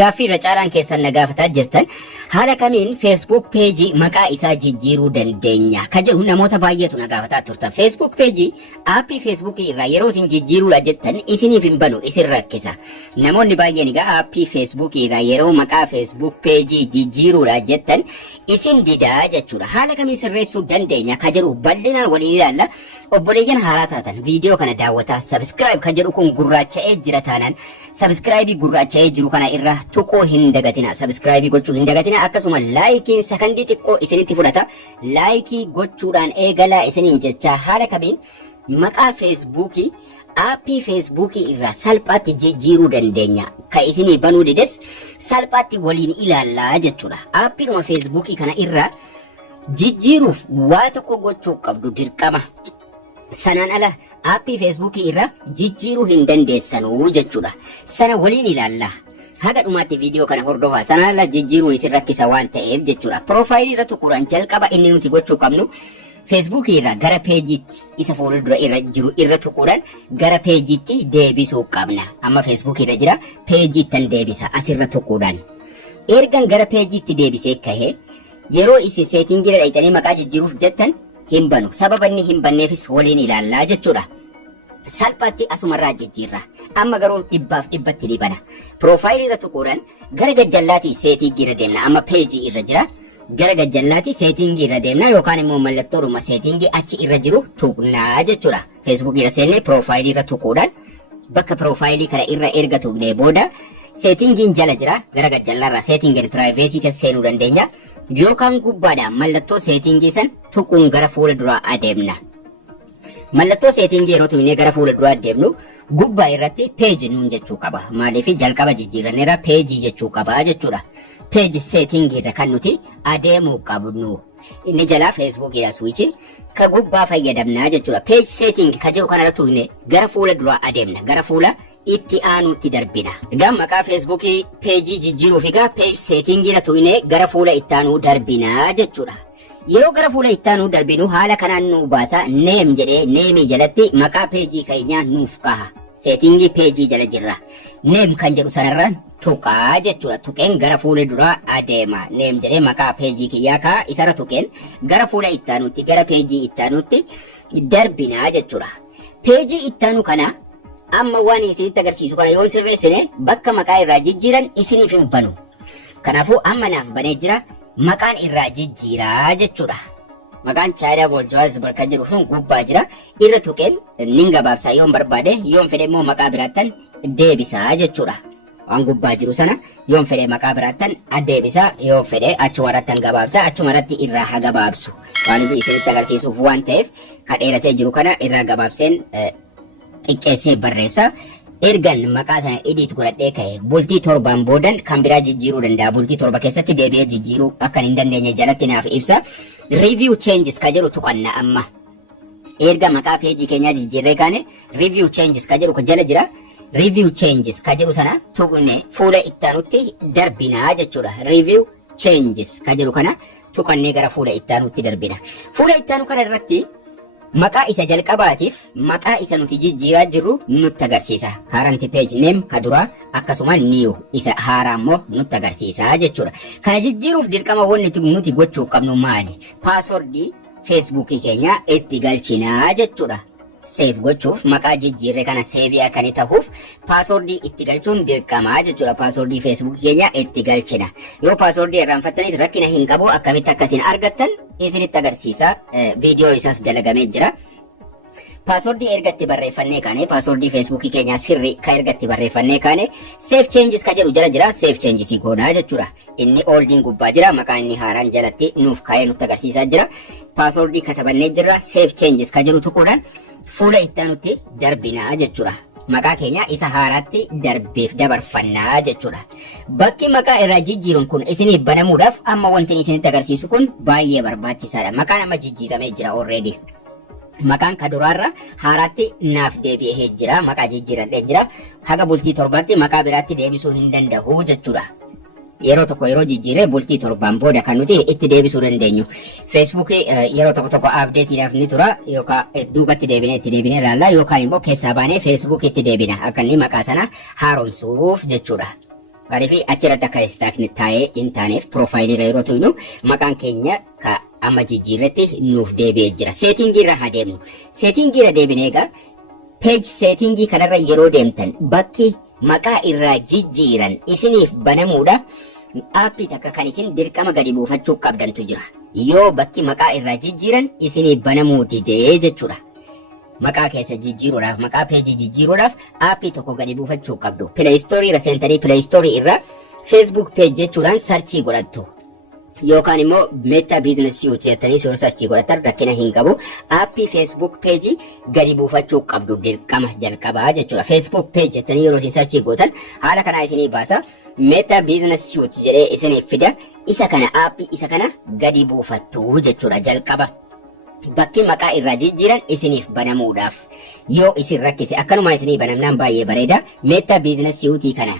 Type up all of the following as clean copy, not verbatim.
Gaaffii irra caalaan keessan na gaafataa jirtan haala kamiin Facebook page maqaa isaa jijjiiruu dandeenya ka jedhu namoota baay'eetu na gaafataa turtan. Facebook page aappii Facebook irraa yeroo isin jijjiiruudha jettan isiniif hin banu isin rakkisa. Namoonni baay'een egaa aappii Facebook irraa yeroo maqaa Facebook page jijjiiruudha jettan isin didaa jechuudha. Haala kamiin sirreessuu dandeenya ka jedhu bal'inaan waliin ilaalla. Obboleeyyan haaraa taatan viidiyoo kana daawwataa subscribe ka jedhu kun gurraacha'ee jira taanaan subscribe gurraacha'ee jiru kana irra tuquu hin dagatina. Subscribe gochuu hin dagatina. Akkasuma laayikiin sakandii xiqqoo isinitti fudhata. Laayikii gochuudhaan eegalaa isiniin jecha haala kamiin maqaa feesbuukii aappii feesbuukii irraa salphaatti jijjiiruu dandeenya. Ka isinii banuu dides salphaatti waliin ilaallaa jechuudha. Aappiidhuma feesbuukii kana irraa jijjiiruuf waa tokko gochuu qabdu dirqama. Sanaan ala aappii feesbuukii irraa jijjiiruu hin dandeessanuu jechuudha. Sana waliin ilaallaa. Haga dhumaatti viidiyoo kana hordofaa. Sanaan ala jijjiiruun isin rakkisa waan ta'eef jechuudha. Piroofaayilii irra tuquudhaan jalqaba inni nuti gochuu qabnu feesbuukii irraa gara peejiitti isa fuuldura irra jiru irra tuquudhaan gara peejiitti deebisuu qabna. Amma feesbuukii irra jira peejiittan deebisa asirra tuquudhaan. Ergan gara peejiitti deebisee kahee yeroo isin seetingii irra dhaqxanii maqaa jijjiiruuf jettan hin banu. Sababa inni hin banneefis waliin ilaallaa jechuudha. Salphaatti asumarraa jijjiirra. Amma garuu dhibbaaf dhibbatti ni bana. Piroofaayilii irra tuquudhaan gara gajjallaatii seetingii irra deemna. Amma peejii irra jira. Gara gajjallaatii seetingii irra deemna yookaan immoo mallattoodhuma seetingii achi irra jiru tuqnaa jechuudha. Feesbuukii irra seennee piroofaayilii irra tuquudhaan bakka piroofaayilii kana irra erga tuqnee booda seetingiin jala jira. Gara gajjallaarraa seetingiin piraayiveesii keessa seenuu dandeenya. Yookaan gubbaadhaan mallattoo seetingii san tuquun gara fuula duraa adeemna. Mallattoo seetingii yeroo tuqnee gara fuula duraa adeemnu gubbaa irratti peeji nuun jechuu qaba. Maaliif jalqaba jijjiirranneerra peejii jechuu qaba jechuudha. Peeji seetingii irra kan nuti adeemuu qabnu. Inni jalaa feesbuukiidha switchiin ka gubbaa fayyadamnaa jechuudha. Peeji seetingii ka jiru kanarra tuqnee gara fuula duraa adeemna. Gara fuula itti aanutti darbina. Egaa maqaa feesbuukii peejii jijjiiruuf egaa peeji seetingii irra tuqnee gara fuula itti aanuu darbinaa jechuudha. Yeroo gara fuula itti aanuu darbinu haala kanaan nu baasa neem jedhee neemii jalatti maqaa peejii keenyaa nuuf kaha. Seetingii peejii jala jirra. Neem kan jedhu sanarraan tuqaa jechuudha. Tuqeen gara fuula duraa adeema. Neem jedhee maqaa peejii kiyyaa kaha isarra tuqeen gara fuula itti aanutti gara peejii itti aanutti darbinaa jechuudha. Peejii itti aanu kana amma waan isinitti agarsiisu kana yoo sirreessine bakka maqaa irraa jijjiiran isiniif hin banu. Kanaafuu amma naaf banee jira. Maqaan irraa jijjiiraa jechuudha. Maqaan Chaayidaa Booljowaas bakka jiru sun gubbaa jira. Irra tuqeen nin gabaabsaa yoon barbaade yoon fedhe immoo maqaa biraattan deebisaa jechuudha. Waan gubbaa jiru sana yoon fedhe maqaa biraattan deebisaa yoon fedhe achumarrattan gabaabsaa achumarratti irraa haa gabaabsu. Waan isinitti agarsiisuuf waan ta'eef ka dheeratee jiru kana irraa gabaabseen xiqqeessee barreessa. Ergan maqaa sana edit godhadhee ka'e bultii torbaan boodan kan biraa jijjiiruu danda'a. Bultii torba keessatti deebi'ee jijjiiruu akka hin dandeenye jalatti naaf ibsa. Review changes ka jedhu tuqanna amma. Erga maqaa peejii keenyaa jijjiirree kaane review changes ka jedhu jala jira. Review changes ka jedhu sana tuqne fuula itti aanutti darbinaa jechuudha. Review changes ka jedhu kana tuqannee gara fuula itti aanutti darbina. Fuula itti aanu kana irratti maqaa isa jalqabaatiif maqaa isa nuti jijjiiraa jirru nutti agarsiisa. Current page name ka duraa akkasuma new isa haaraa immoo nutti agarsiisa jechuudha. Kana jijjiiruuf dirqama wanni nuti gochuu qabnu maali? Paaswordii feesbuukii keenya itti galchinaa jechuudha. Save gochuuf maqaa jijjiirre kana save akka inni ta'uuf paaswordii itti galchuun dirqamaa jechuudha. Paaswordii feesbuukii keenya itti galchina. Yoo paaswordii irraanfattanis rakkina hin qabu akkamitti akkasiin argattan isinitti agarsiisa. Viidiyoo isaas dalagamee jira. Paaswordii ergatti barreeffannee kaane paaswordii feesbuukii keenyaa sirrii ka ergatti barreeffannee kaane save changes ka jedhu jala jira. Save changes goonaa jechuudha. Inni oldiin gubbaa jira. Maqaan inni haaraan jalatti nuuf kaa'ee nutti agarsiisaa jira. Paaswordii katabannee jirra. Save changes ka jedhu tuquudhaan fuula itti aanutti darbinaa jechuudha. Maqaa keenya isa haaraatti darbeef dabarfannaa jechuudha. Bakki maqaa irraa jijjiiruun kun isiniif banamuudhaaf amma wanti isinitti agarsiisu kun baay'ee barbaachisaadha. Maqaan amma jijjiiramee jira already. Maqaan ka duraarra haaraatti naaf deebi'ee jira. Maqaa jijjiiradhee jira. Haga bultii torbaatti maqaa biraatti deebisuu hin danda'u jechuudha. Yeroo tokko yeroo jijjiiree bultii torbaan booda kan nuti itti deebisuu dandeenyu. Facebook yeroo tokko updateidhaaf ni tura yookaan duubatti deebinee itti deebinee ilaalla yookaan immoo keessaa baanee Facebook itti deebina akka inni maqaa sana haaromsuuf jechuudha. Maaliif achirratti akka istaakni taa'ee hin taaneef piroofaayilii yeroo tuynu maqaan keenya ka amma jijjiirratti nuuf deebi'ee jira. Seetingii irra haa deemnu. Seetingii irra deebinee egaa peej seetingii kanarra yeroo deemtan bakki maqaa irraa jijjiiran isiniif banamuudha. Aappii takka kan isin dirqama gadi buufachuu qabdantu jira. Yoo bakki maqaa irraa jijjiiran isiniif banamuu didee jechuudha. Maqaa keessa jijjiiruudhaaf maqaa peejii jijjiiruudhaaf aappii tokko gadi buufachuu qabdu. Play Store irra seentanii Play Store irra Facebook page jechuudhaan sarchii godhattu. Yookaan immoo Meta Business Suite jettanii yoo sarchii godhatan rakkina hin qabu. Aappii Facebook page gadi buufachuu qabdu dirqama jalqabaa jechuudha. Facebook page jettanii yeroo isin sarchii gootan haala kanaa isinii baasa. Meta Business Suite jedhee isiniif fida. Isa kana aappii isa kana gadi buufattu jechuudha jalqaba. Bakki maqaa irraa jijjiiran isiniif banamuudhaaf yoo isin rakkise akkanuma isinii banamnaan baay'ee bareeda. Meta Business Suite kana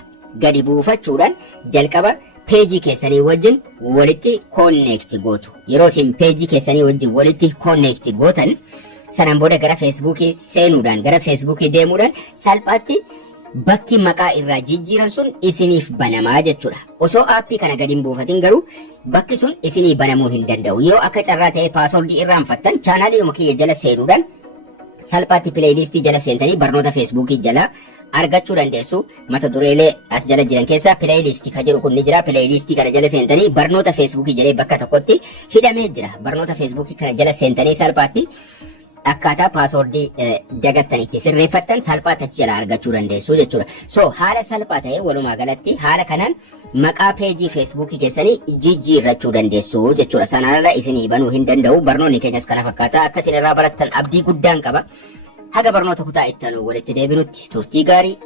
gadi buufachuudhaan jalqaba peejii keessanii wajjin walitti connect gootu. Yeroo isin peejii keessanii wajjin walitti connect gootan sanaan booda gara Facebookii seenuudhaan gara Facebookii deemuudhaan salphaatti bakki maqaa irraa jijjiiran sun isiniif banamaa jechuudha. Osoo aappii kana gadi hin buufatin garuu bakki sun isinii banamuu hin danda'u. Yoo akka carraa ta'e paaswordii irraanfattan chaanaalii kiyya jala seenuudhaan salphaatti pileeylistii jala seentanii barnoota Facebookii jala argachuu dandeessu. Mata dureelee as jala jiran keessaa pileeylistii kan jedhu kun ni jira. Pileeylistii kana jala seentanii barnoota Facebookii jedhee bakka tokkotti hidhamee jira. Barnoota Facebookii kana jala seentanii salphaatti akkaataa paaswordii dagattanitti sirreeffattan salphaatti achi jala argachuu dandeessu jechuudha. So haala salphaa ta'e walumaa galatti haala kanaan maqaa peejii Facebookii keessanii jijjiirrachuu dandeessu jechuudha. Sanarra isinii banuu hin danda'u. Barnoonni keenyas kana fakkaata. Akka isin irraa barattan abdii guddaan qaba. Haga barnoota kutaa itti aanu walitti deebinutti turtii gaarii.